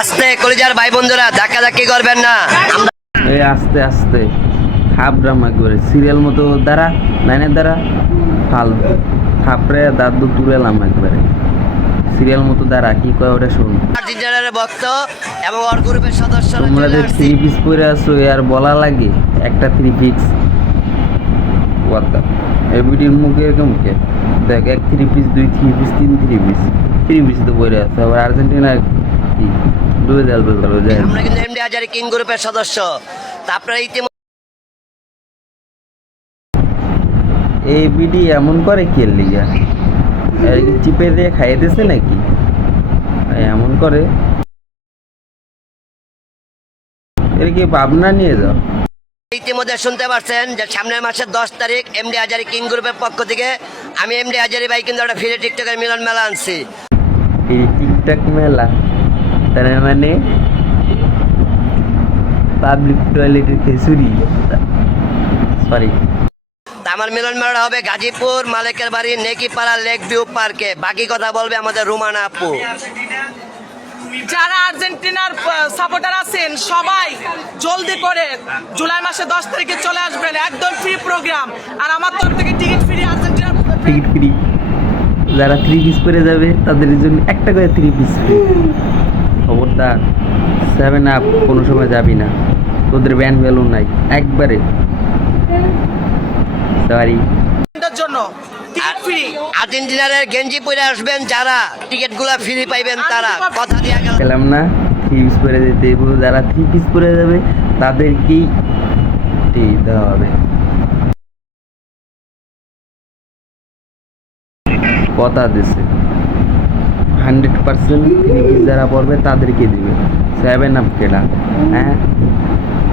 আস্তে কলিজার ভাই বন্ধুরা, ধাক্কাধাক্কি করবেন না। এই আস্তে আস্তে থাপড়াম একবারে সিরিয়াল মতো দ্বারা লাইনের দ্বারা ফালতু থাপড়ে দাদু তুলেলাম একবারে সিরিয়াল মতো দ্বারা কি কয় ওটা শুন। আর্জেন্টিনার ভক্ত এবং ওর গ্রুপের সদস্যরা তোমরা যে থ্রি পিস পরে আসো আর বলা লাগে একটা থ্রি পিস এবিটির মুখে এরকম মুখে দেখ এক থ্রি পিস দুই থ্রি পিস তিন থ্রি পিস তো পরে আছে আবার আর্জেন্টিনার কি ডুবে দেল যায়। আমরা কিন্তু এমডি হাজারি কিং গ্রুপের সদস্য। তা আপনারা ইতিমধ্যে এই বিডি এমন করে কি এর লিগা এর কি চিপে দিয়ে খাইয়ে দিছে নাকি এমন করে এর কি ভাবনা নিয়ে যাও। ইতিমধ্যে শুনতে পারছেন যে সামনের মাসের 10 তারিখ এমডি হাজারি কিং গ্রুপের পক্ষ থেকে আমি এমডি হাজারি ভাই কিন্তু একটা ফ্রি টিকটকের মিলন মেলা আনছি। এই টিকটক মেলা তার মানে পাবলিক টয়লেটের খিচুড়ি সরি। আমার মিলন মেলাটা হবে গাজীপুর মালিকের বাড়ি নেকিপাড়া লেক ভিউ পার্কে। বাকি কথা বলবে আমাদের রুমানা আপু। যারা আর্জেন্টিনার সাপোর্টার আছেন সবাই জলদি করে জুলাই মাসে 10 তারিখে চলে আসবেন, একদম ফ্রি প্রোগ্রাম। আর আমার তরফ থেকে টিকিট ফ্রি, আর্জেন্টিনার টিকিট ফ্রি। যারা থ্রি পিস পরে যাবে তাদের জন্য একটা করে থ্রি পিস ফ্রি। খবরদার 7 আপ কোনো সময় যাবি না, তোদের ব্যান ভ্যালু নাই একবারে সরি জন্য টিকিট ফ্রি। আর্জেন্টিনার গেঞ্জি পরে আসবেন যারা, টিকিটগুলো ফ্রি পাইবেন তারা। কথা দিয়া গেল। গেলাম না থ্রি পিস পরে যেতে, যারা থ্রি পিস পরে যাবে তাদেরকেই দেওয়া হবে। কথা দিছে 100% থ্রি পিস যারা পড়বে তাদেরকে দিবে। 7 আপ কেডা? হ্যাঁ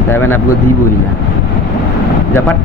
7 আপকে দিবই না। জাপাট